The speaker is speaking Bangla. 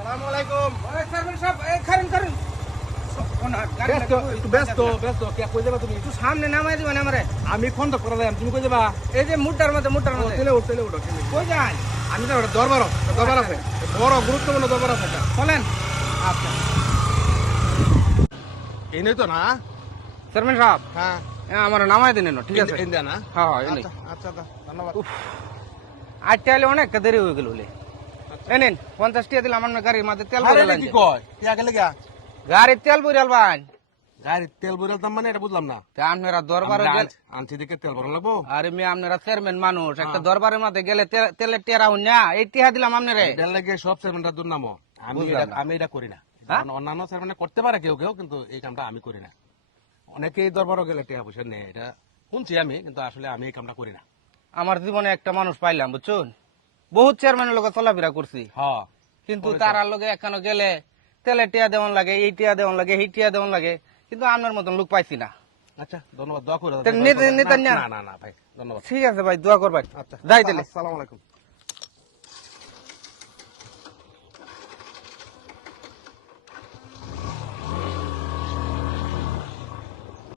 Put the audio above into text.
আসসালামু আলাইকুম। চেয়ারম্যান সাহেব খারেন ব্যস্ত কে কই যাবা তুমি? একটু সামনে নামাই দিবেন আমারে। আমি ফোন তো করে দিলাম, তুমি কই যাবা? এই যে মুডটার মধ্যে তেলে উঠ কই যান? আমি তো একটা দরবার আছে, বড় গুরুত্বপূর্ণ দরবার আছে একটা। চলেন। আচ্ছা এই নই তো না? চেয়ারম্যান সাহেব হ্যাঁ আমার নামাই দিন ঠিক আছে? ইন্ডিয়া না? হ্যাঁ এনে আচ্ছা ধন্যবাদ। আজকে আলে অনেক দেরি হয়ে গেল বলে এনেন 50 টাকা দিলাম আমার গাড়ির মধ্যে তেল আরে ভরে কি কয় টিয়া গেলে গা? গাড়ির তেল ভরে আলবান গাড়ির তেল ভরালতাম মানে এটা বুঝলাম না। তা আপনারা দরবারে গেল আনছি দেখে তেল ভরা লাগবো। আরে মি আপনারা চেয়ারম্যান মানুষ একটা দরবারের মধ্যে গেলে তেলের টেরা হন না এই টিহা দিলাম আপনারে তেল লাগে সব চেয়ারম্যানটা দুর্নামও। আমি এটা করি না। হ্যাঁ? অন্যান্য চেয়ারম্যান করতে পারে কেউ কিন্তু এই কামটা আমি করি না। অনেকেই দরবারও গেলে টিয়া পয়সা নেই, এটা শুনছি আমি, কিন্তু আসলে আমি এই কামটা করি না। আমার জীবনে একটা মানুষ পাইলাম বুঝছেন, বহুত চেয়ারম্যানের লোক চলাফেরা করছি হ্যাঁ কিন্তু তারার লগে এখানে গেলে তেলে টিয়া দেওয়ান লাগে, এই টিয়া দেওয়ান লাগে, এই টিয়া দেওয়ান লাগে, কিন্তু আপনার মতন লোক পাইছি না। আচ্ছা ধন্যবাদ, দোয়া করে নেতা না ভাই, ধন্যবাদ। ঠিক আছে ভাই, দোয়া করবেন। আচ্ছা যাই তাহলে। আসসালামু আলাইকুম।